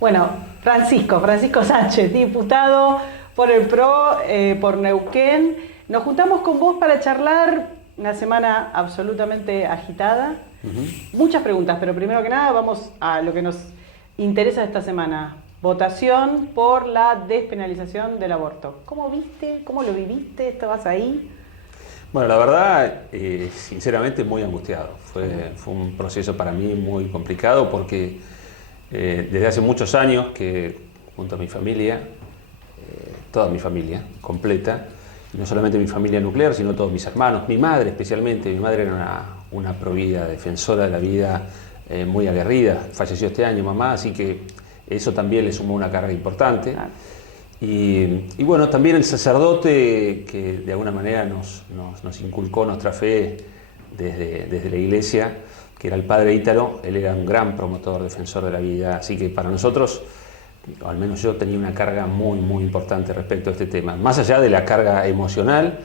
Bueno, Francisco Sánchez, diputado por el PRO, por Neuquén. Nos juntamos con vos para charlar una semana absolutamente agitada. Muchas preguntas, pero primero que nada vamos a lo que nos interesa esta semana. Votación por la despenalización del aborto. ¿Cómo viste? ¿Cómo lo viviste? ¿Estabas ahí? Bueno, la verdad, sinceramente muy angustiado. Fue un proceso para mí muy complicado porque desde hace muchos años que junto a mi familia, toda mi familia completa, y no solamente mi familia nuclear, sino todos mis hermanos, mi madre especialmente, mi madre era una provida defensora de la vida, muy aguerrida, falleció este año mamá, así que eso también le sumó una carga importante. Y bueno, también el sacerdote que de alguna manera nos inculcó nuestra fe desde la iglesia, que era el padre Ítalo, él era un gran promotor, defensor de la vida, así que para nosotros, o al menos yo, tenía una carga muy importante respecto a este tema. Más allá de la carga emocional,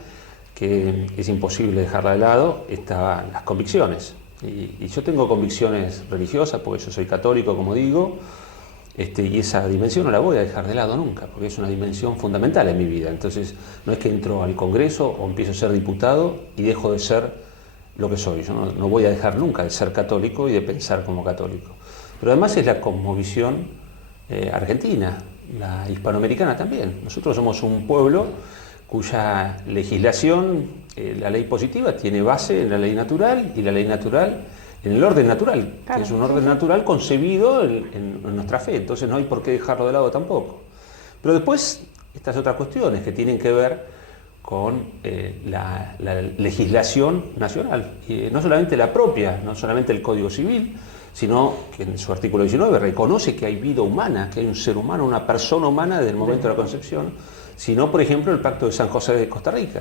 que es imposible dejarla de lado, estaban las convicciones. Y yo tengo convicciones religiosas, porque yo soy católico, como digo, y esa dimensión no la voy a dejar de lado nunca, porque es una dimensión fundamental en mi vida. Entonces, no es que entro al Congreso o empiezo a ser diputado y dejo de ser lo que soy. Yo no voy a dejar nunca de ser católico y de pensar como católico. Pero además es la cosmovisión argentina, la hispanoamericana también. Nosotros somos un pueblo cuya legislación, la ley positiva, tiene base en la ley natural, y la ley natural en el orden natural, claro, que es un orden natural concebido en nuestra fe, entonces no hay por qué dejarlo de lado tampoco. Pero después, estas otras cuestiones que tienen que ver con la legislación nacional, y no solamente la propia, no solamente el Código Civil, sino que en su artículo 19 reconoce que hay vida humana, que hay un ser humano, una persona humana desde el momento de la concepción, sino, por ejemplo, el Pacto de San José de Costa Rica,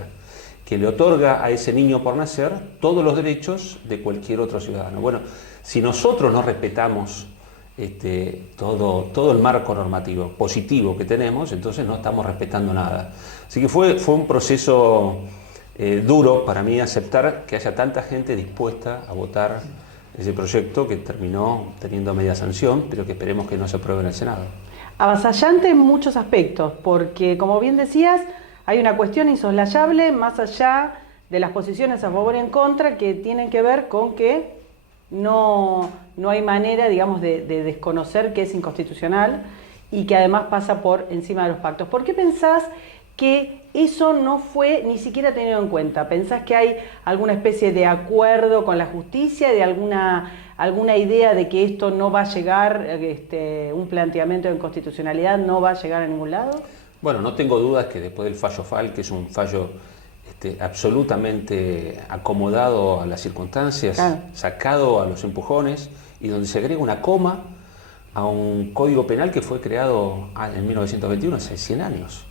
que le otorga a ese niño por nacer todos los derechos de cualquier otro ciudadano. Bueno, si nosotros no respetamos todo el marco normativo positivo que tenemos, entonces no estamos respetando nada. Así que fue un proceso duro para mí aceptar que haya tanta gente dispuesta a votar ese proyecto, que terminó teniendo media sanción, pero que esperemos que no se apruebe en el Senado. Avasallante en muchos aspectos, porque como bien decías, hay una cuestión insoslayable más allá de las posiciones a favor y en contra, que tienen que ver con que no hay manera, digamos, de desconocer que es inconstitucional y que además pasa por encima de los pactos. ¿Por qué pensás que eso no fue ni siquiera tenido en cuenta? ¿Pensás que hay alguna especie de acuerdo con la justicia, de alguna idea de que esto no va a llegar, un planteamiento de inconstitucionalidad no va a llegar a ningún lado? Bueno, no tengo dudas que después del fallo FAL, que es un fallo absolutamente acomodado a las circunstancias, claro, sacado a los empujones, y donde se agrega una coma a un código penal que fue creado en 1921, hace 100 años.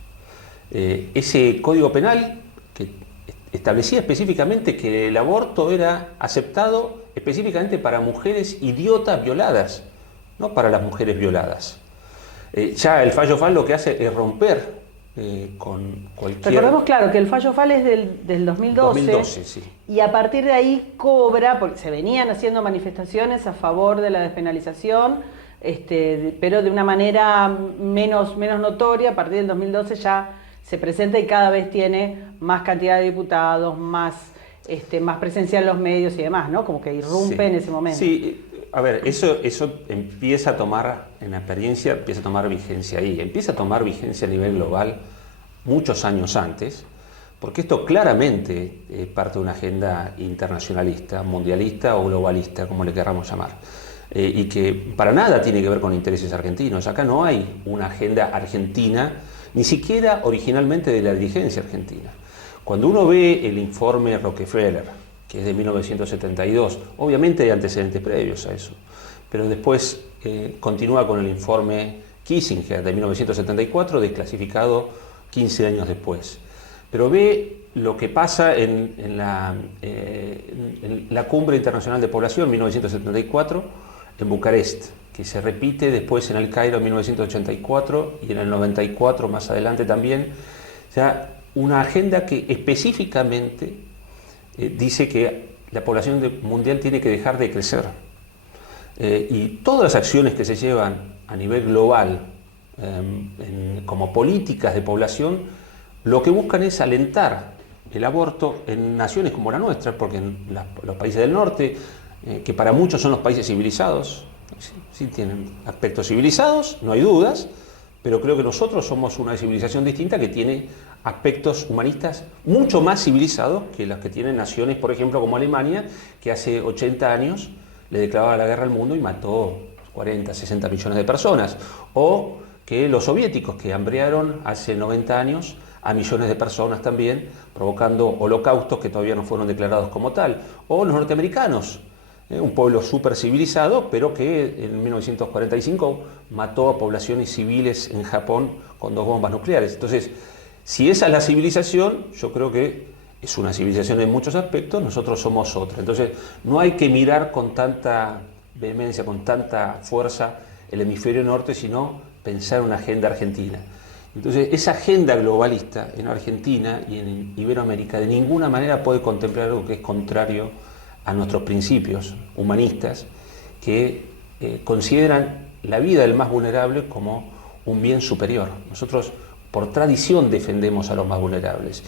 Ese código penal que establecía específicamente que el aborto era aceptado específicamente para mujeres idiotas violadas, no para las mujeres violadas. Ya el fallo FAL lo que hace es romper con cualquier... Recordemos, claro, que el fallo FAL es del 2012, 2012, sí. Y a partir de ahí cobra, porque se venían haciendo manifestaciones a favor de la despenalización, pero de una manera menos notoria. A partir del 2012 ya se presenta y cada vez tiene más cantidad de diputados, más presencia en los medios y demás, ¿no? Como que irrumpe, sí, en ese momento. Sí, a ver, eso empieza a tomar, en la experiencia, empieza a tomar vigencia ahí, empieza a tomar vigencia a nivel global muchos años antes, porque esto claramente es parte de una agenda internacionalista, mundialista o globalista, como le queramos llamar, y que para nada tiene que ver con intereses argentinos. Acá no hay una agenda argentina, ni siquiera originalmente de la dirigencia argentina. Cuando uno ve el informe Rockefeller, que es de 1972, obviamente hay antecedentes previos a eso, pero después continúa con el informe Kissinger de 1974, desclasificado 15 años después. Pero ve lo que pasa en la Cumbre Internacional de Población 1974 en Bucarest, que se repite después en El Cairo en 1984 y en el 94 más adelante también. O sea, una agenda que específicamente dice que la población mundial tiene que dejar de crecer. Y todas las acciones que se llevan a nivel global como políticas de población, lo que buscan es alentar el aborto en naciones como la nuestra, porque en los países del norte, que para muchos son los países civilizados, sí tienen aspectos civilizados, no hay dudas, pero creo que nosotros somos una civilización distinta que tiene aspectos humanistas mucho más civilizados que las que tienen naciones, por ejemplo, como Alemania, que hace 80 años le declaraba la guerra al mundo y mató 40, 60 millones de personas, o que los soviéticos, que hambrearon hace 90 años a millones de personas también, provocando holocaustos que todavía no fueron declarados como tal, o los norteamericanos, un pueblo súper civilizado, pero que en 1945 mató a poblaciones civiles en Japón con 2 bombas nucleares. Entonces, si esa es la civilización, yo creo que es una civilización en muchos aspectos, nosotros somos otra. Entonces, no hay que mirar con tanta vehemencia, con tanta fuerza el hemisferio norte, sino pensar en una agenda argentina. Entonces, esa agenda globalista en Argentina y en Iberoamérica de ninguna manera puede contemplar algo que es contrario a nuestros principios humanistas, que consideran la vida del más vulnerable como un bien superior. Nosotros, por tradición, defendemos a los más vulnerables.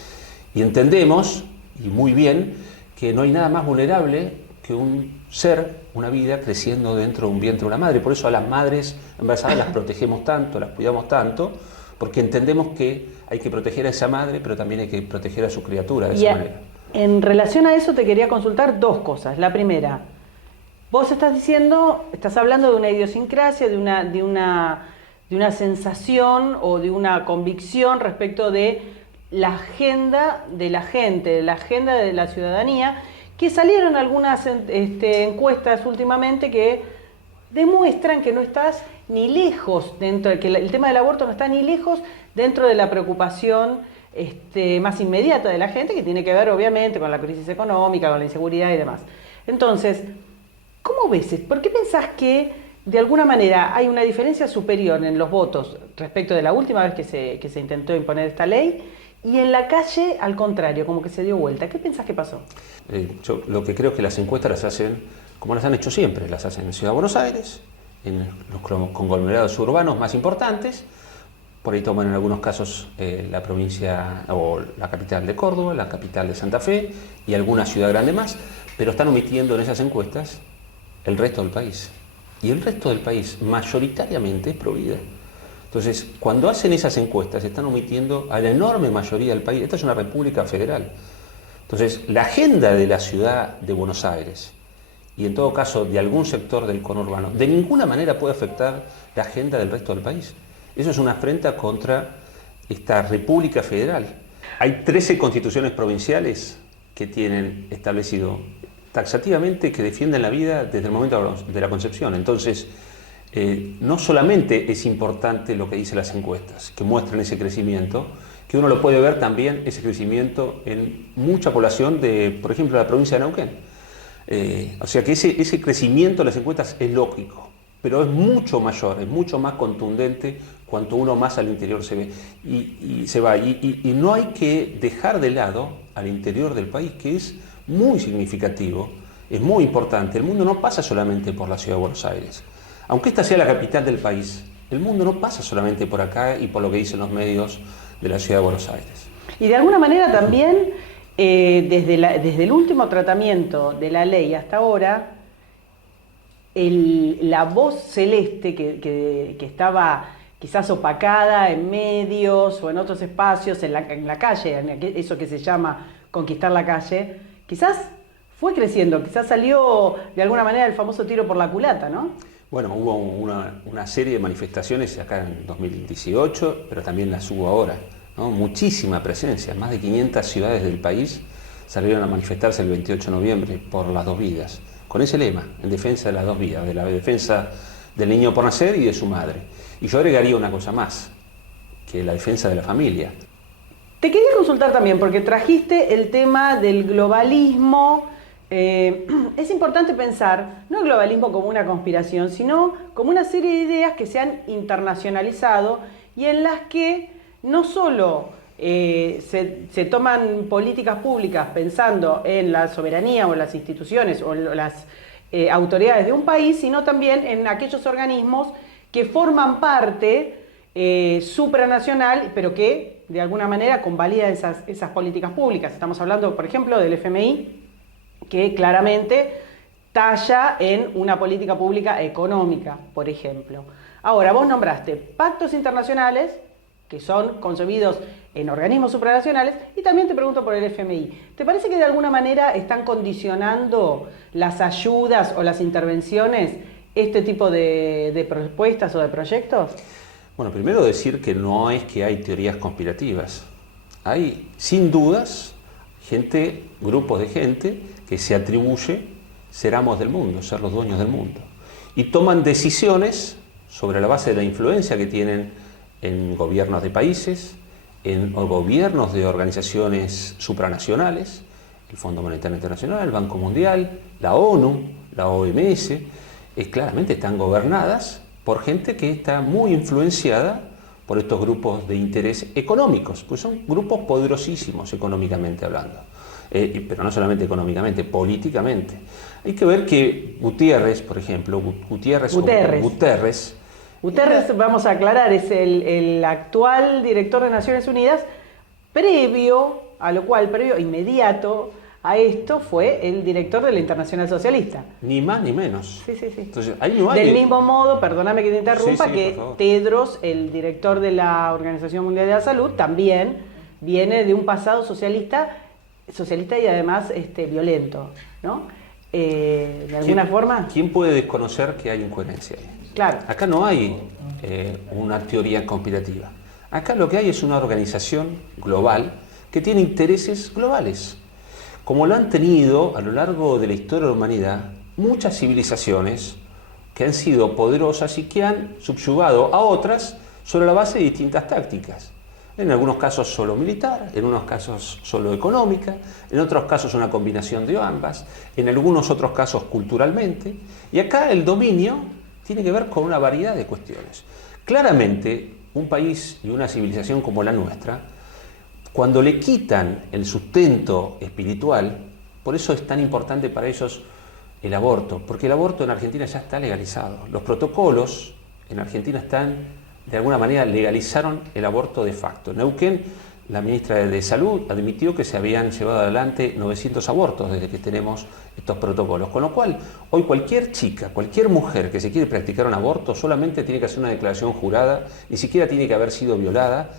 Y entendemos, y muy bien, que no hay nada más vulnerable que un ser, una vida, creciendo dentro de un vientre de una madre. Por eso a las madres embarazadas las protegemos tanto, las cuidamos tanto, porque entendemos que hay que proteger a esa madre, pero también hay que proteger a su criatura de esa manera. En relación a eso te quería consultar 2 cosas. La primera, vos estás hablando de una idiosincrasia, de una sensación o de una convicción respecto de la agenda de la gente, de la agenda de la ciudadanía, que salieron algunas encuestas últimamente que demuestran que no estás ni lejos dentro, que el tema del aborto no está ni lejos dentro de la preocupación más inmediata de la gente, que tiene que ver obviamente con la crisis económica, con la inseguridad y demás. Entonces, ¿cómo ves? ¿Por qué pensás que de alguna manera hay una diferencia superior en los votos respecto de la última vez que se intentó imponer esta ley, y en la calle al contrario, como que se dio vuelta? ¿Qué pensás que pasó? Yo lo que creo es que las encuestas las hacen como las han hecho siempre, las hacen en Ciudad de Buenos Aires, en los conglomerados urbanos más importantes. Por ahí toman en algunos casos la provincia o la capital de Córdoba, la capital de Santa Fe y alguna ciudad grande más, pero están omitiendo en esas encuestas el resto del país. Y el resto del país mayoritariamente es provida. Entonces, cuando hacen esas encuestas, están omitiendo a la enorme mayoría del país. Esta es una república federal. Entonces, la agenda de la ciudad de Buenos Aires, y en todo caso de algún sector del conurbano, de ninguna manera puede afectar la agenda del resto del país. Eso es una afrenta contra esta República Federal. Hay 13 constituciones provinciales que tienen establecido taxativamente que defienden la vida desde el momento de la concepción. Entonces, no solamente es importante lo que dicen las encuestas, que muestran ese crecimiento, que uno lo puede ver también, ese crecimiento en mucha población de, por ejemplo, la provincia de Neuquén. O sea que ese crecimiento de las encuestas es lógico, pero es mucho mayor, es mucho más contundente cuanto uno más al interior se ve y se va. Y no hay que dejar de lado al interior del país, que es muy significativo, es muy importante. El mundo no pasa solamente por la ciudad de Buenos Aires. Aunque esta sea la capital del país, el mundo no pasa solamente por acá y por lo que dicen los medios de la ciudad de Buenos Aires. Y de alguna manera también, desde el último tratamiento de la ley hasta ahora, la voz celeste que estaba quizás opacada en medios o en otros espacios, en la calle, eso que se llama conquistar la calle, quizás fue creciendo, quizás salió de alguna manera el famoso tiro por la culata, ¿no? Bueno, hubo una serie de manifestaciones acá en 2018, pero también las hubo ahora, ¿no? Muchísima presencia, más de 500 ciudades del país salieron a manifestarse el 28 de noviembre por las 2 vidas, con ese lema, en defensa de las 2 vidas, de la defensa del niño por nacer y de su madre. Y yo agregaría una cosa más, que la defensa de la familia. Te quería consultar también, porque trajiste el tema del globalismo. Es importante pensar, no el globalismo como una conspiración, sino como una serie de ideas que se han internacionalizado y en las que no solo se toman políticas públicas pensando en la soberanía o las instituciones o las autoridades de un país, sino también en aquellos organismos que forman parte supranacional, pero que de alguna manera convalida esas políticas públicas. Estamos hablando, por ejemplo, del FMI, que claramente talla en una política pública económica, por ejemplo. Ahora, vos nombraste pactos internacionales, que son concebidos en organismos supranacionales, y también te pregunto por el FMI. ¿Te parece que de alguna manera están condicionando las ayudas o las intervenciones este tipo de propuestas o de proyectos? Bueno, primero decir que no es que hay teorías conspirativas. Hay, sin dudas, grupos de gente que se atribuye ser amos del mundo, ser los dueños del mundo. Y toman decisiones sobre la base de la influencia que tienen en gobiernos de países, en gobiernos de organizaciones supranacionales, el Fondo Monetario Internacional, el Banco Mundial, la ONU, la OMS, claramente están gobernadas por gente que está muy influenciada por estos grupos de interés económicos, pues son grupos poderosísimos económicamente hablando, pero no solamente económicamente, políticamente. Hay que ver que Gutiérrez, por ejemplo, Guterres, vamos a aclarar, es el actual director de Naciones Unidas, previo inmediato a esto, fue el director de la Internacional Socialista. Ni más ni menos. Sí. Entonces, ahí no hay... Del mismo modo, perdóname que te interrumpa, Sí, que Tedros, el director de la Organización Mundial de la Salud, también viene de un pasado socialista y además violento, ¿no? De alguna forma... ¿Quién puede desconocer que hay incoherencia ahí? Claro. Acá no hay una teoría conspirativa. Acá lo que hay es una organización global que tiene intereses globales, como lo han tenido a lo largo de la historia de la humanidad muchas civilizaciones que han sido poderosas y que han subyugado a otras sobre la base de distintas tácticas. En algunos casos solo militar, en unos casos solo económica, en otros casos una combinación de ambas, en algunos otros casos culturalmente. Y acá el dominio tiene que ver con una variedad de cuestiones. Claramente, un país y una civilización como la nuestra, cuando le quitan el sustento espiritual, por eso es tan importante para ellos el aborto, porque el aborto en Argentina ya está legalizado. Los protocolos en Argentina de alguna manera legalizaron el aborto de facto. En Neuquén, la ministra de Salud admitió que se habían llevado adelante 900 abortos desde que tenemos estos protocolos. Con lo cual, hoy cualquier chica, cualquier mujer que se quiere practicar un aborto solamente tiene que hacer una declaración jurada, ni siquiera tiene que haber sido violada,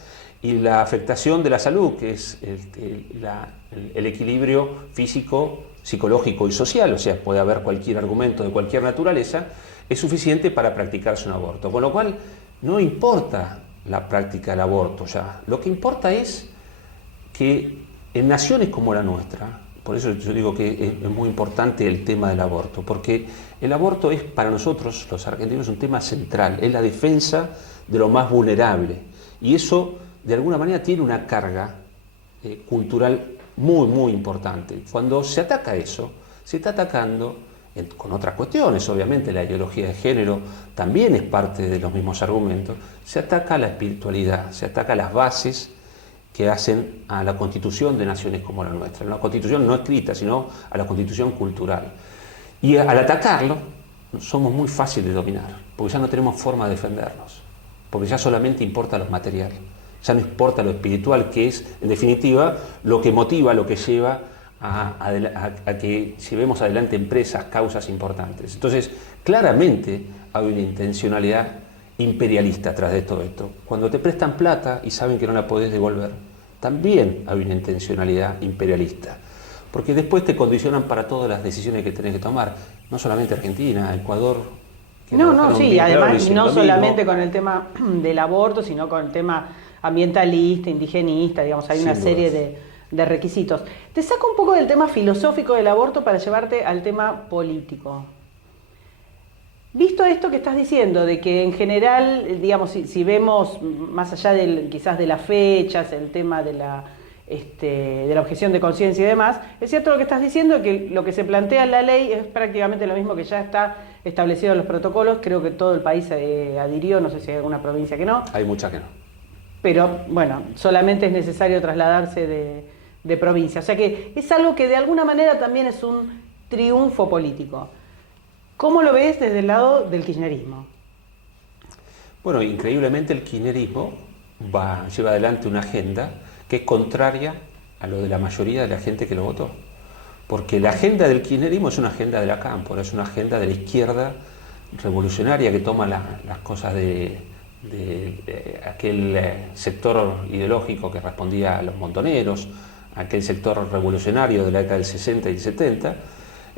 y la afectación de la salud, que es el equilibrio físico, psicológico y social, o sea, puede haber cualquier argumento de cualquier naturaleza, es suficiente para practicarse un aborto. Con lo cual, no importa la práctica del aborto ya. Lo que importa es que en naciones como la nuestra, por eso yo digo que es muy importante el tema del aborto, porque el aborto es para nosotros, los argentinos, un tema central, es la defensa de lo más vulnerable. Y eso, de alguna manera, tiene una carga cultural muy, muy importante. Cuando se ataca eso, se está atacando con otras cuestiones, obviamente la ideología de género también es parte de los mismos argumentos, se ataca a la espiritualidad, se ataca a las bases que hacen a la constitución de naciones como la nuestra, una constitución no escrita, sino a la constitución cultural. Y al atacarlo, somos muy fáciles de dominar, porque ya no tenemos forma de defendernos, porque ya solamente importa lo material, ya no importa lo espiritual, que es, en definitiva, lo que motiva, lo que lleva a que llevemos adelante empresas, causas importantes. Entonces, claramente hay una intencionalidad imperialista atrás de todo esto. Cuando te prestan plata y saben que no la podés devolver, también hay una intencionalidad imperialista, porque después te condicionan para todas las decisiones que tenés que tomar, no solamente Argentina, Ecuador. Sí, además no solamente con el tema del aborto, sino con el tema ambientalista, indigenista, digamos, hay una serie de requisitos. Te saco un poco del tema filosófico del aborto para llevarte al tema político. Visto esto que estás diciendo, de que en general, digamos, si vemos más allá quizás de las fechas, el tema de la objeción de conciencia y demás, es cierto lo que estás diciendo, que lo que se plantea en la ley es prácticamente lo mismo que ya está establecido en los protocolos. Creo que todo el país adhirió, no sé si hay alguna provincia que no. Hay muchas que no. Pero bueno, solamente es necesario trasladarse de provincia. O sea que es algo que de alguna manera también es un triunfo político. ¿Cómo lo ves desde el lado del kirchnerismo? Bueno, increíblemente el kirchnerismo lleva adelante una agenda que es contraria a lo de la mayoría de la gente que lo votó. Porque la agenda del kirchnerismo es una agenda de la cámpora, es una agenda de la izquierda revolucionaria que toma las cosas de aquel sector ideológico que respondía a los montoneros, aquel sector revolucionario de la década del 60 y 70,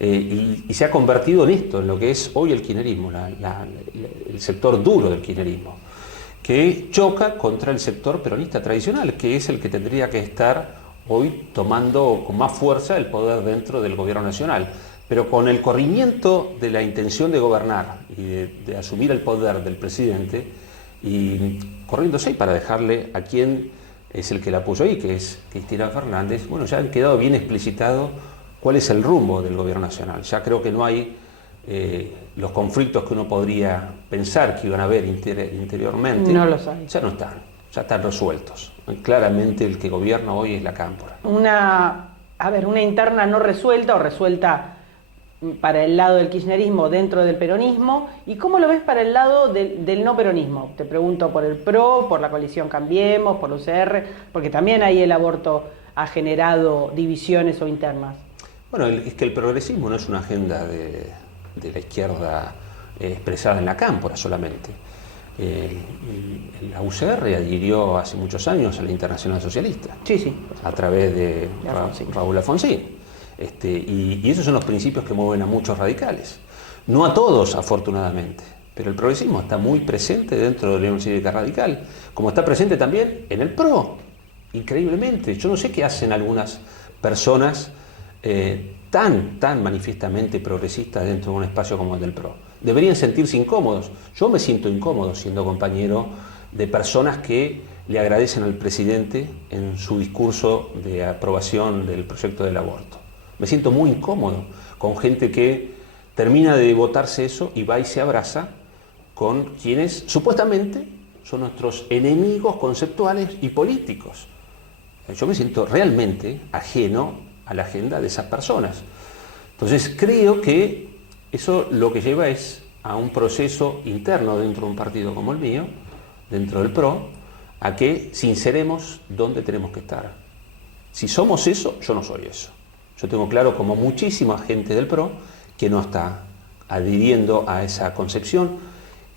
y se ha convertido en esto, en lo que es hoy el kirchnerismo, el sector duro del kirchnerismo, que choca contra el sector peronista tradicional, que es el que tendría que estar hoy tomando con más fuerza el poder dentro del gobierno nacional. Pero con el corrimiento de la intención de gobernar y de asumir el poder del presidente, y corriéndose para dejarle a quien es el que la puso ahí, que es Cristina Fernández, bueno, ya han quedado bien explicitado cuál es el rumbo del gobierno nacional. Ya creo que no hay los conflictos que uno podría pensar que iban a haber interiormente. No los hay. Ya no están, ya están resueltos. Claramente el que gobierna hoy es la cámpora. Una interna no resuelta o resuelta para el lado del kirchnerismo dentro del peronismo, ¿y cómo lo ves para el lado del no peronismo? Te pregunto por el PRO, por la coalición Cambiemos, por la UCR, porque también ahí el aborto ha generado divisiones o internas. Bueno, es que el progresismo no es una agenda de la izquierda expresada en la cámpora solamente. La UCR adhirió hace muchos años a la Internacional Socialista, Sí. a través de Raúl Alfonsín. Y esos son los principios que mueven a muchos radicales. No a todos, afortunadamente, pero el progresismo está muy presente dentro de la Unión Cívica Radical, como está presente también en el PRO, increíblemente. Yo no sé qué hacen algunas personas tan manifiestamente progresistas dentro de un espacio como el del PRO. Deberían sentirse incómodos. Yo me siento incómodo siendo compañero de personas que le agradecen al presidente en su discurso de aprobación del proyecto del aborto. Me siento muy incómodo con gente que termina de votarse eso y va y se abraza con quienes supuestamente son nuestros enemigos conceptuales y políticos. Yo me siento realmente ajeno a la agenda de esas personas. Entonces creo que eso lo que lleva es a un proceso interno dentro de un partido como el mío, dentro del PRO, a que sinceremos dónde tenemos que estar. Si somos eso, yo no soy eso. Yo tengo claro, como muchísima gente del PRO, que no está adhiriendo a esa concepción,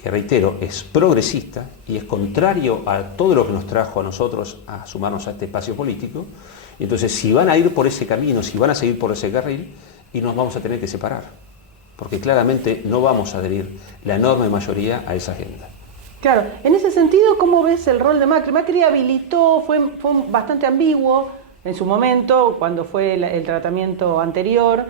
que reitero, es progresista y es contrario a todo lo que nos trajo a nosotros a sumarnos a este espacio político. Y entonces, si van a ir por ese camino, si van a seguir por ese carril, y nos vamos a tener que separar, porque claramente no vamos a adherir la enorme mayoría a esa agenda. Claro, en ese sentido, ¿cómo ves el rol de Macri? Macri habilitó, fue bastante ambiguo en su momento, cuando fue el tratamiento anterior,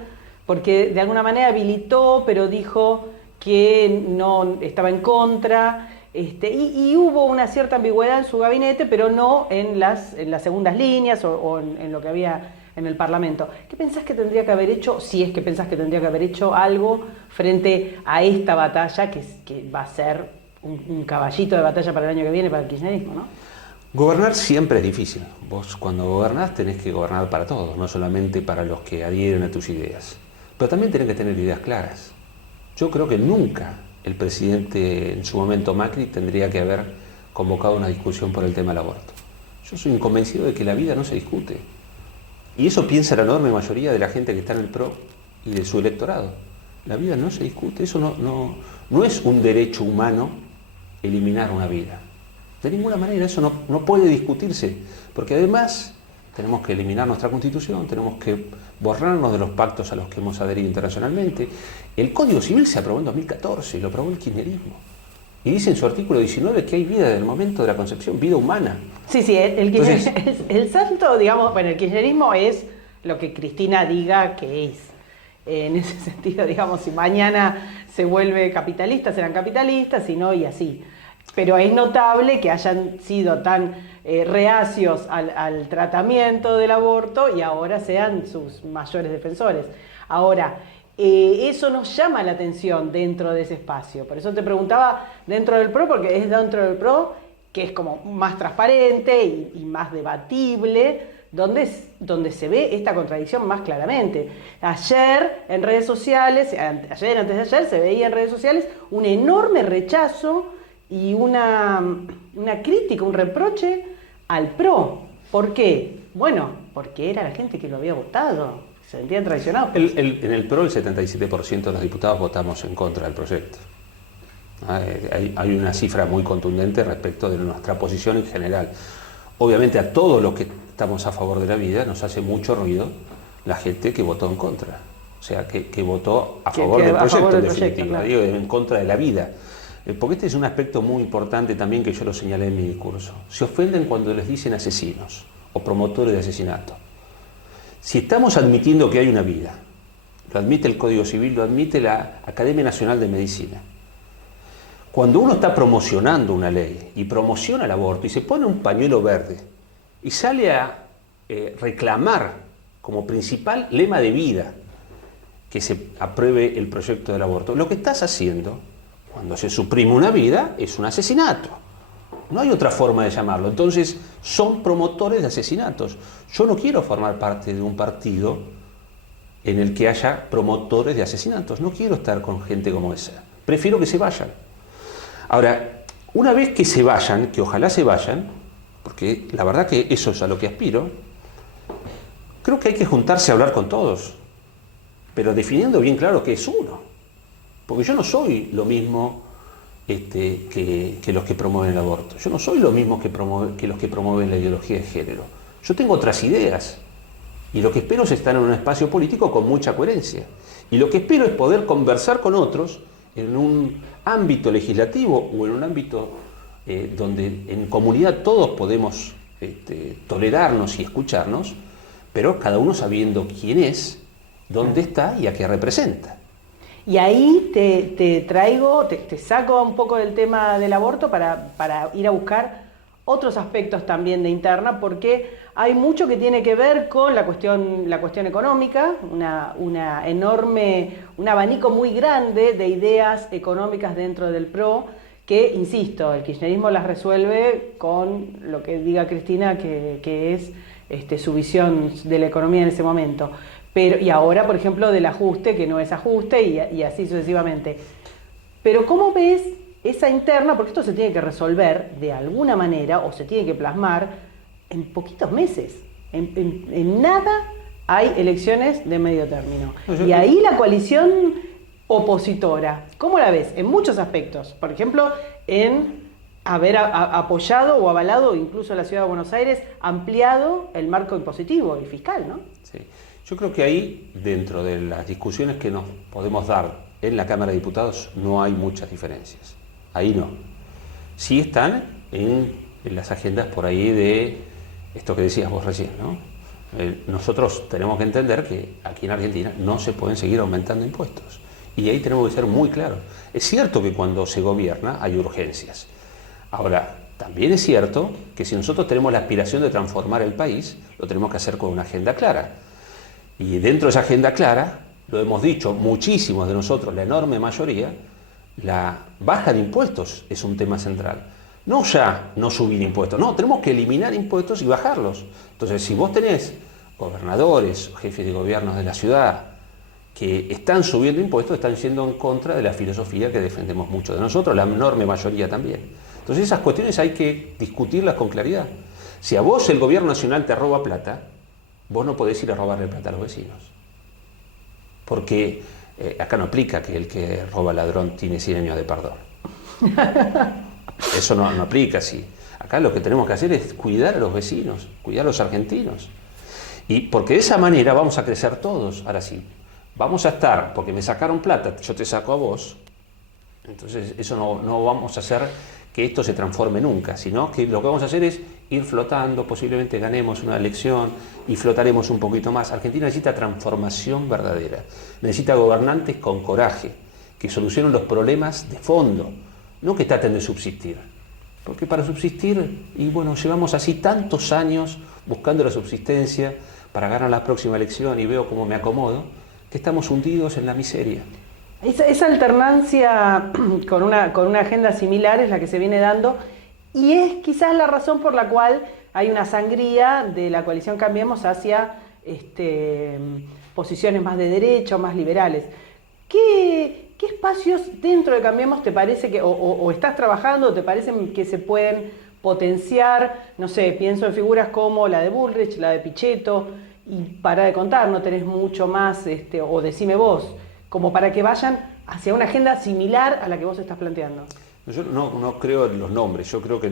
porque de alguna manera habilitó, pero dijo que no estaba en contra, y hubo una cierta ambigüedad en su gabinete, pero no en las segundas líneas o en lo que había en el Parlamento. ¿Qué pensás que tendría que haber hecho, si es que pensás que tendría que haber hecho algo frente a esta batalla que va a ser un caballito de batalla para el año que viene para el kirchnerismo, ¿no? Gobernar siempre es difícil. Vos cuando gobernás tenés que gobernar para todos, no solamente para los que adhieren a tus ideas. Pero también tenés que tener ideas claras. Yo creo que nunca el presidente, en su momento Macri, tendría que haber convocado una discusión por el tema del aborto. Yo soy convencido de que la vida no se discute. Y eso piensa la enorme mayoría de la gente que está en el PRO y de su electorado. La vida no se discute, eso no es un derecho humano eliminar una vida. De ninguna manera, eso no puede discutirse, porque además tenemos que eliminar nuestra Constitución, tenemos que borrarnos de los pactos a los que hemos adherido internacionalmente. El Código Civil se aprobó en 2014 y lo aprobó el kirchnerismo. Y dice en su artículo 19 que hay vida desde el momento de la concepción, vida humana. Sí, el salto, digamos, bueno, el kirchnerismo es lo que Cristina diga que es. En ese sentido, digamos, si mañana se vuelve capitalista, serán capitalistas, si no, y así. Pero es notable que hayan sido tan reacios al tratamiento del aborto y ahora sean sus mayores defensores. Ahora, eso nos llama la atención dentro de ese espacio. Por eso te preguntaba dentro del PRO, porque es dentro del PRO que es como más transparente y más debatible, donde se ve esta contradicción más claramente. Ayer en redes sociales, antes de ayer se veía en redes sociales un enorme rechazo y una crítica, un reproche al PRO. ¿Por qué? Bueno, porque era la gente que lo había votado, se sentían traicionados. En el PRO el 77% de los diputados votamos en contra del proyecto. Hay una cifra muy contundente respecto de nuestra posición en general. Obviamente a todos los que estamos a favor de la vida nos hace mucho ruido la gente que votó en contra. O sea, que votó a favor del proyecto, en definitiva, claro. Digo, en contra de la vida. Porque este es un aspecto muy importante también que yo lo señalé en mi discurso. Se ofenden cuando les dicen asesinos o promotores de asesinato. Si estamos admitiendo que hay una vida, lo admite el Código Civil, lo admite la Academia Nacional de Medicina. Cuando uno está promocionando una ley y promociona el aborto y se pone un pañuelo verde y sale a reclamar como principal lema de vida que se apruebe el proyecto del aborto, lo que estás haciendo cuando se suprime una vida es un asesinato. No hay otra forma de llamarlo. Entonces son promotores de asesinatos. Yo no quiero formar parte de un partido en el que haya promotores de asesinatos. No quiero estar con gente como esa. Prefiero que se vayan. Ahora, una vez que se vayan, que ojalá se vayan, porque la verdad que eso es a lo que aspiro, creo que hay que juntarse a hablar con todos, pero definiendo bien claro qué es uno. Porque yo no soy lo mismo que los que promueven el aborto. Yo no soy lo mismo que los que promueven la ideología de género. Yo tengo otras ideas. Y lo que espero es estar en un espacio político con mucha coherencia. Y lo que espero es poder conversar con otros en un ámbito legislativo o en un ámbito donde en comunidad todos podemos tolerarnos y escucharnos, pero cada uno sabiendo quién es, dónde está y a qué representa. Y ahí te saco un poco del tema del aborto para ir a buscar otros aspectos también de interna, porque hay mucho que tiene que ver con la cuestión económica, un abanico muy grande de ideas económicas dentro del PRO, que, insisto, el kirchnerismo las resuelve con lo que diga Cristina, que es su visión de la economía en ese momento. Y ahora, por ejemplo, del ajuste, que no es ajuste, y así sucesivamente. Pero ¿cómo ves esa interna? Porque esto se tiene que resolver de alguna manera, o se tiene que plasmar en poquitos meses. En nada hay elecciones de medio término. Y ahí la coalición opositora, ¿cómo la ves? En muchos aspectos. Por ejemplo, en haber apoyado o avalado, incluso la Ciudad de Buenos Aires, ampliado el marco impositivo y fiscal, ¿no? Sí. Yo creo que ahí, dentro de las discusiones que nos podemos dar en la Cámara de Diputados, no hay muchas diferencias. Ahí no. Sí están en las agendas por ahí de esto que decías vos recién, ¿no? Nosotros tenemos que entender que aquí en Argentina no se pueden seguir aumentando impuestos. Y ahí tenemos que ser muy claros. Es cierto que cuando se gobierna hay urgencias. Ahora, también es cierto que si nosotros tenemos la aspiración de transformar el país, lo tenemos que hacer con una agenda clara. Y dentro de esa agenda clara, lo hemos dicho muchísimos de nosotros, la enorme mayoría, la baja de impuestos es un tema central. No ya no subir impuestos, no, tenemos que eliminar impuestos y bajarlos. Entonces, si vos tenés gobernadores, jefes de gobiernos de la ciudad, que están subiendo impuestos, están yendo en contra de la filosofía que defendemos mucho de nosotros, la enorme mayoría también. Entonces, esas cuestiones hay que discutirlas con claridad. Si a vos el gobierno nacional te roba plata, vos no podés ir a robarle plata a los vecinos. Porque acá no aplica que el que roba ladrón tiene 100 años de perdón. Eso no aplica así. Acá lo que tenemos que hacer es cuidar a los vecinos, cuidar a los argentinos. Y porque de esa manera vamos a crecer todos. Ahora sí, vamos a estar, porque me sacaron plata, yo te saco a vos. Entonces eso no vamos a hacer que esto se transforme nunca, sino que lo que vamos a hacer es ir flotando, posiblemente ganemos una elección y flotaremos un poquito más. Argentina necesita transformación verdadera, necesita gobernantes con coraje, que solucionen los problemas de fondo, no que traten de subsistir. Porque para subsistir, y bueno, llevamos así tantos años buscando la subsistencia para ganar la próxima elección y veo cómo me acomodo, que estamos hundidos en la miseria. Esa alternancia con una agenda similar es la que se viene dando y es quizás la razón por la cual hay una sangría de la coalición Cambiemos hacia posiciones más de derecha o más liberales. ¿Qué ¿qué espacios dentro de Cambiemos te parece que, o estás trabajando, o te parecen que se pueden potenciar? No sé, pienso en figuras como la de Bullrich, la de Pichetto, y para de contar, no tenés mucho más, o decime vos, como para que vayan hacia una agenda similar a la que vos estás planteando. Yo no creo en los nombres, yo creo que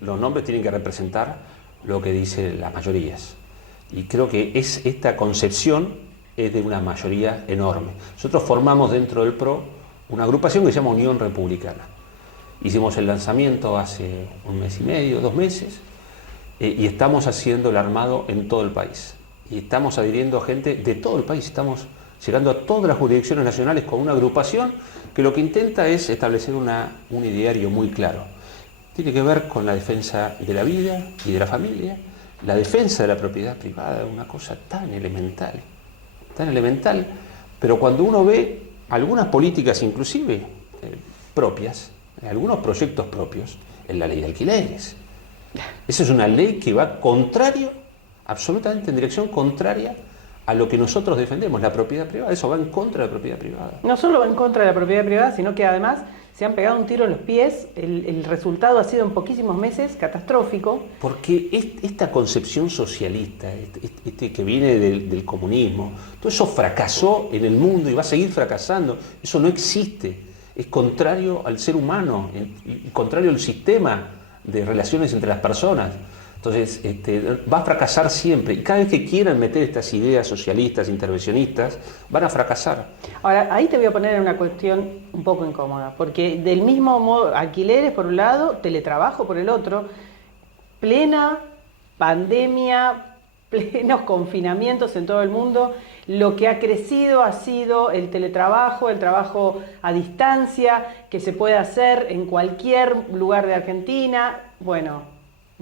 los nombres tienen que representar lo que dicen las mayorías. Y creo que esta concepción es de una mayoría enorme. Nosotros formamos dentro del PRO una agrupación que se llama Unión Republicana. Hicimos el lanzamiento hace 1 mes y medio, 2 meses, y estamos haciendo el armado en todo el país. Y estamos adhiriendo a gente de todo el país, estamos llegando a todas las jurisdicciones nacionales con una agrupación que lo que intenta es establecer un ideario muy claro. Tiene que ver con la defensa de la vida y de la familia, la defensa de la propiedad privada, una cosa tan elemental, pero cuando uno ve algunas políticas inclusive propias, algunos proyectos propios, en la ley de alquileres. Esa es una ley que va absolutamente en dirección contraria a lo que nosotros defendemos, la propiedad privada. Eso va en contra de la propiedad privada. No solo va en contra de la propiedad privada, sino que además se han pegado un tiro en los pies. El resultado ha sido en poquísimos meses catastrófico. Porque esta concepción socialista, que viene del comunismo, todo eso fracasó en el mundo y va a seguir fracasando. Eso no existe. Es contrario al ser humano, y contrario al sistema de relaciones entre las personas. Entonces, va a fracasar siempre. Y cada vez que quieran meter estas ideas socialistas, intervencionistas, van a fracasar. Ahora, ahí te voy a poner en una cuestión un poco incómoda, porque del mismo modo, alquileres por un lado, teletrabajo por el otro, plena pandemia, plenos confinamientos en todo el mundo, lo que ha crecido ha sido el teletrabajo, el trabajo a distancia, que se puede hacer en cualquier lugar de Argentina. Bueno,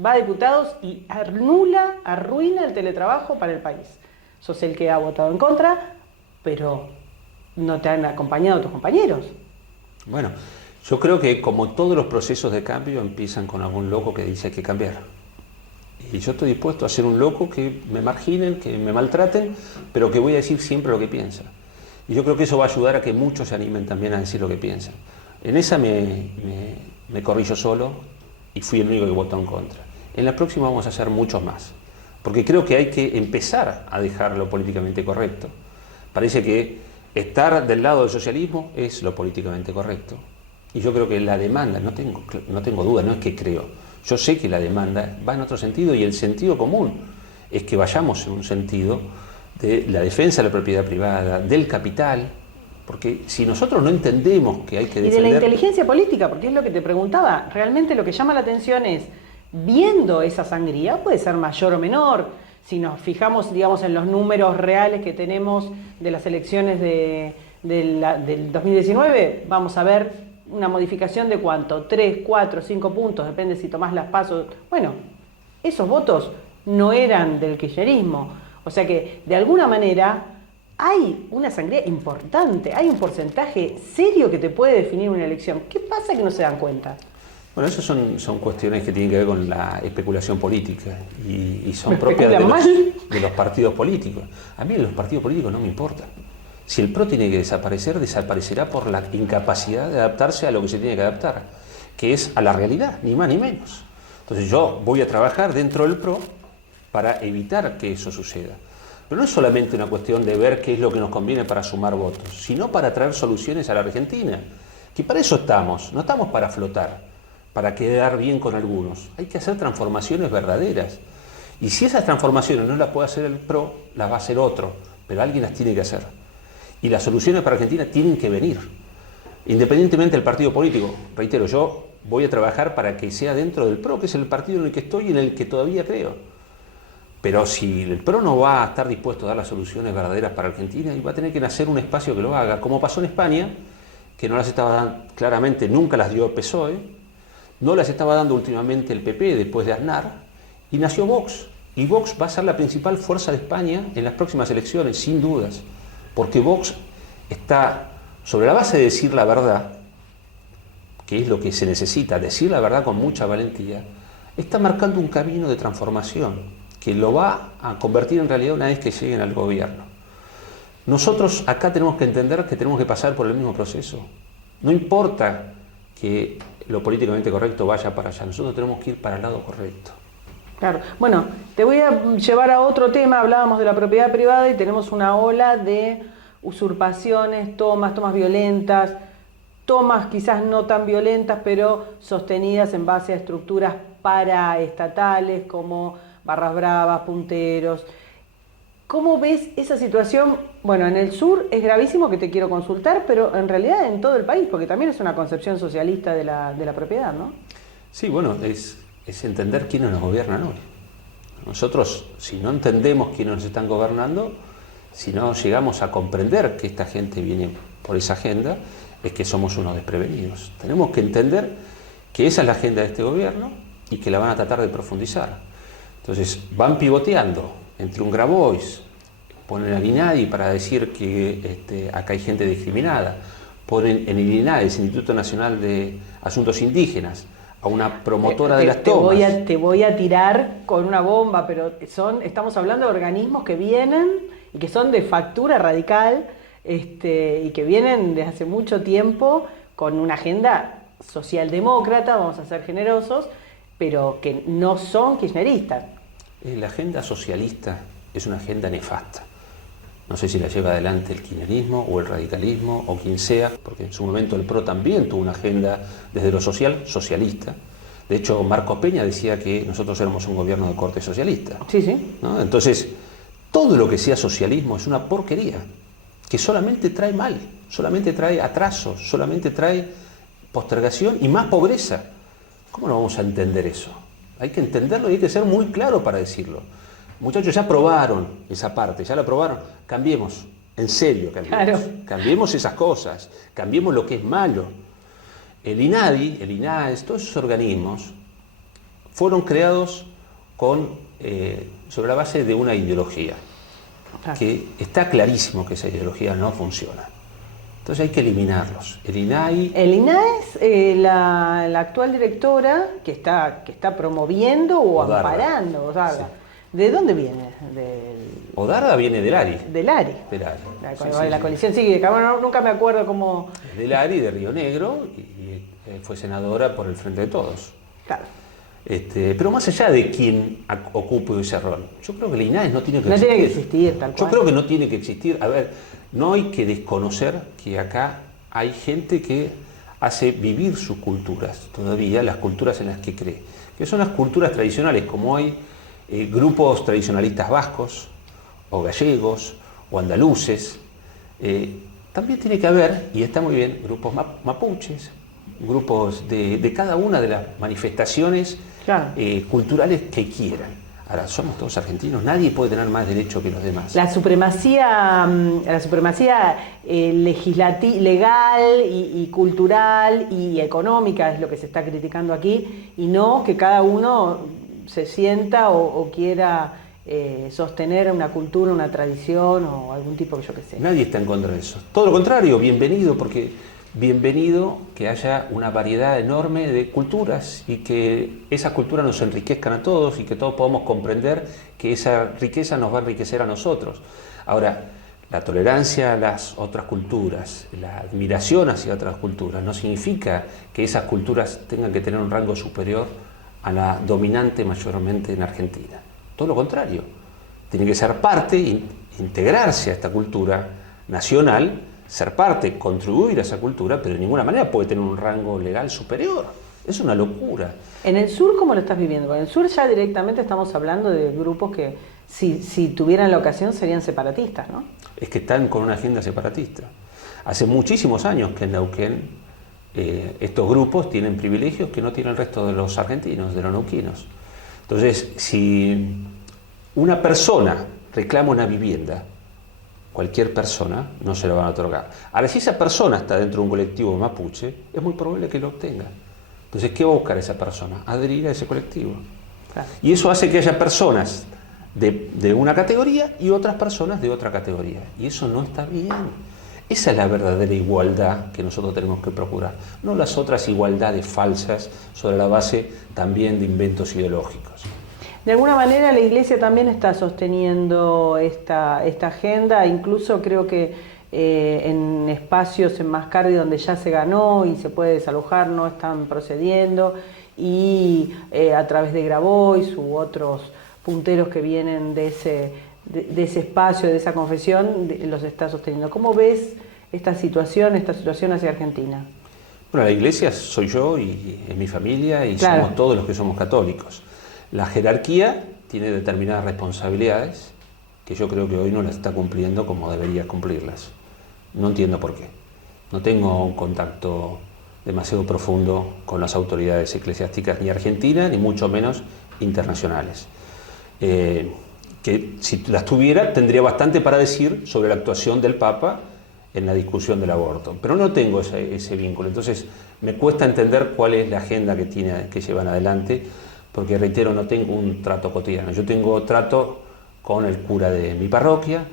va a diputados y arruina el teletrabajo para el país. Sos el que ha votado en contra, pero no te han acompañado tus compañeros. Bueno, yo creo que como todos los procesos de cambio empiezan con algún loco que dice hay que cambiar. Y yo estoy dispuesto a ser un loco que me marginen, que me maltraten, pero que voy a decir siempre lo que piensa. Y yo creo que eso va a ayudar a que muchos se animen también a decir lo que piensan. En esa me corrí yo solo y fui el único que votó en contra. En la próxima vamos a hacer muchos más, porque creo que hay que empezar a dejar lo políticamente correcto. Parece que estar del lado del socialismo es lo políticamente correcto. Y yo creo que la demanda, no tengo duda, no es que creo, yo sé que la demanda va en otro sentido, y el sentido común es que vayamos en un sentido de la defensa de la propiedad privada, del capital, porque si nosotros no entendemos que hay que defender... Y de la inteligencia política, porque es lo que te preguntaba, realmente lo que llama la atención es, viendo esa sangría, puede ser mayor o menor, si nos fijamos, digamos, en los números reales que tenemos de las elecciones del 2019, vamos a ver una modificación de ¿cuánto? 3, 4, 5 puntos, depende si tomás las PASO. Bueno, esos votos no eran del kirchnerismo, o sea que de alguna manera hay una sangría importante, hay un porcentaje serio que te puede definir una elección. ¿Qué pasa que no se dan cuenta? Bueno, esas son cuestiones que tienen que ver con la especulación política y son propias de los partidos políticos. A mí los partidos políticos no me importan. Si el PRO tiene que desaparecer, desaparecerá por la incapacidad de adaptarse a lo que se tiene que adaptar, que es a la realidad, ni más ni menos. Entonces yo voy a trabajar dentro del PRO para evitar que eso suceda. Pero no es solamente una cuestión de ver qué es lo que nos conviene para sumar votos, sino para traer soluciones a la Argentina, que para eso estamos, no estamos para flotar, para quedar bien con algunos. Hay que hacer transformaciones verdaderas. Y si esas transformaciones no las puede hacer el PRO, las va a hacer otro, pero alguien las tiene que hacer. Y las soluciones para Argentina tienen que venir, independientemente del partido político. Reitero, yo voy a trabajar para que sea dentro del PRO, que es el partido en el que estoy y en el que todavía creo. Pero si el PRO no va a estar dispuesto a dar las soluciones verdaderas para Argentina, y va a tener que nacer un espacio que lo haga, como pasó en España, que no las estaba dando, claramente nunca las dio el PSOE, no las estaba dando últimamente el PP después de Aznar, y nació Vox. Y Vox va a ser la principal fuerza de España en las próximas elecciones, sin dudas. Porque Vox está, sobre la base de decir la verdad, que es lo que se necesita, decir la verdad con mucha valentía, está marcando un camino de transformación que lo va a convertir en realidad una vez que lleguen al gobierno. Nosotros acá tenemos que entender que tenemos que pasar por el mismo proceso. No importa que lo políticamente correcto vaya para allá, nosotros tenemos que ir para el lado correcto. Claro. Bueno, te voy a llevar a otro tema. Hablábamos de la propiedad privada y tenemos una ola de usurpaciones, tomas violentas, tomas quizás no tan violentas, pero sostenidas en base a estructuras paraestatales como barras bravas, punteros. ¿Cómo ves esa situación? Bueno, en el sur es gravísimo, que te quiero consultar, pero en realidad en todo el país, porque también es una concepción socialista de la propiedad, ¿no? Sí, bueno, es entender quiénes nos gobiernan hoy. Nosotros, si no entendemos quiénes nos están gobernando, si no llegamos a comprender que esta gente viene por esa agenda, es que somos unos desprevenidos. Tenemos que entender que esa es la agenda de este gobierno y que la van a tratar de profundizar. Entonces, van pivoteando entre un Grabois, ponen al INADI para decir que acá hay gente discriminada, ponen en el INADI, el Instituto Nacional de Asuntos Indígenas, a una promotora de las tomas. Te voy a tirar con una bomba, pero estamos hablando de organismos que vienen y que son de factura radical, y que vienen desde hace mucho tiempo con una agenda socialdemócrata, vamos a ser generosos, pero que no son kirchneristas. La agenda socialista es una agenda nefasta. No sé si la lleva adelante el kirchnerismo o el radicalismo o quien sea, porque en su momento el PRO también tuvo una agenda desde lo social, socialista. De hecho, Marcos Peña decía que nosotros éramos un gobierno de corte socialista. Sí, sí. ¿No? Entonces, todo lo que sea socialismo es una porquería, que solamente trae mal, solamente trae atrasos, solamente trae postergación y más pobreza. ¿Cómo no vamos a entender eso? Hay que entenderlo y hay que ser muy claro para decirlo. Muchachos, ya probaron esa parte, ya la probaron. Cambiemos, en serio cambiemos. Claro. Cambiemos esas cosas, cambiemos lo que es malo. El INADI, el INAES, todos esos organismos fueron creados sobre la base de una ideología. Claro. Que está clarísimo que esa ideología no funciona. Entonces hay que eliminarlos. El INAI... El INAES, la actual directora que está promoviendo o Odarda. Amparando, Odarda. Sí. ¿De dónde viene? Odarda viene del ARI. Del ARI. Del ARI. La coalición, sí, nunca me acuerdo cómo... Del ARI, de Río Negro, y fue senadora por el Frente de Todos. Claro. Pero más allá de quién ocupe ese rol, yo creo que el INAES no tiene que existir. No tiene que existir, tal cual. Yo creo que no tiene que existir. A ver, no hay que desconocer que acá hay gente que hace vivir sus culturas, todavía las culturas en las que cree, que son las culturas tradicionales, como hay grupos tradicionalistas vascos, o gallegos, o andaluces. También tiene que haber, y está muy bien, grupos mapuches, grupos de cada una de las manifestaciones claro. Culturales que quieran. Ahora, somos todos argentinos, nadie puede tener más derecho que los demás. La supremacía legal y cultural y económica es lo que se está criticando aquí, y no que cada uno se sienta o quiera sostener una cultura, una tradición o algún tipo, yo qué sé. Nadie está en contra de eso. Todo lo contrario, bienvenido, porque bienvenido que haya una variedad enorme de culturas y que esas culturas nos enriquezcan a todos y que todos podamos comprender que esa riqueza nos va a enriquecer a nosotros. Ahora, la tolerancia a las otras culturas, la admiración hacia otras culturas, no significa que esas culturas tengan que tener un rango superior a la dominante mayormente en Argentina. Todo lo contrario, tiene que ser parte, integrarse a esta cultura nacional, ser parte, contribuir a esa cultura, pero de ninguna manera puede tener un rango legal superior. Es una locura. En el sur, ¿cómo lo estás viviendo? En el sur ya directamente estamos hablando de grupos que, si tuvieran la ocasión, serían separatistas, ¿no? Es que están con una agenda separatista. Hace muchísimos años que en Neuquén estos grupos tienen privilegios que no tiene el resto de los argentinos, de los neuquinos. Entonces, si una persona reclama una vivienda, cualquier persona no se lo van a otorgar. Ahora, si esa persona está dentro de un colectivo mapuche, es muy probable que lo obtenga. Entonces, ¿qué va a buscar esa persona? Adherir a ese colectivo. Claro. Y eso hace que haya personas de una categoría y otras personas de otra categoría. Y eso no está bien. Esa es la verdadera igualdad que nosotros tenemos que procurar. No las otras igualdades falsas sobre la base también de inventos ideológicos. De alguna manera la Iglesia también está sosteniendo esta agenda, incluso creo que en espacios en Mascardi donde ya se ganó y se puede desalojar no están procediendo, y a través de Grabois u otros punteros que vienen de ese espacio, de esa confesión, los está sosteniendo. ¿Cómo ves esta situación hacia Argentina? Bueno, la Iglesia soy yo y es mi familia y claro, somos todos los que somos católicos. La jerarquía tiene determinadas responsabilidades que yo creo que hoy no las está cumpliendo como debería cumplirlas. No entiendo por qué. No tengo un contacto demasiado profundo con las autoridades eclesiásticas ni argentinas, ni mucho menos internacionales. Que si las tuviera, tendría bastante para decir sobre la actuación del Papa en la discusión del aborto. Pero no tengo ese vínculo. Entonces, me cuesta entender cuál es la agenda que llevan adelante, porque, reitero, no tengo un trato cotidiano. Yo tengo trato con el cura de mi parroquia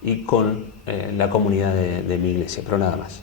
y con la comunidad de mi iglesia, pero nada más.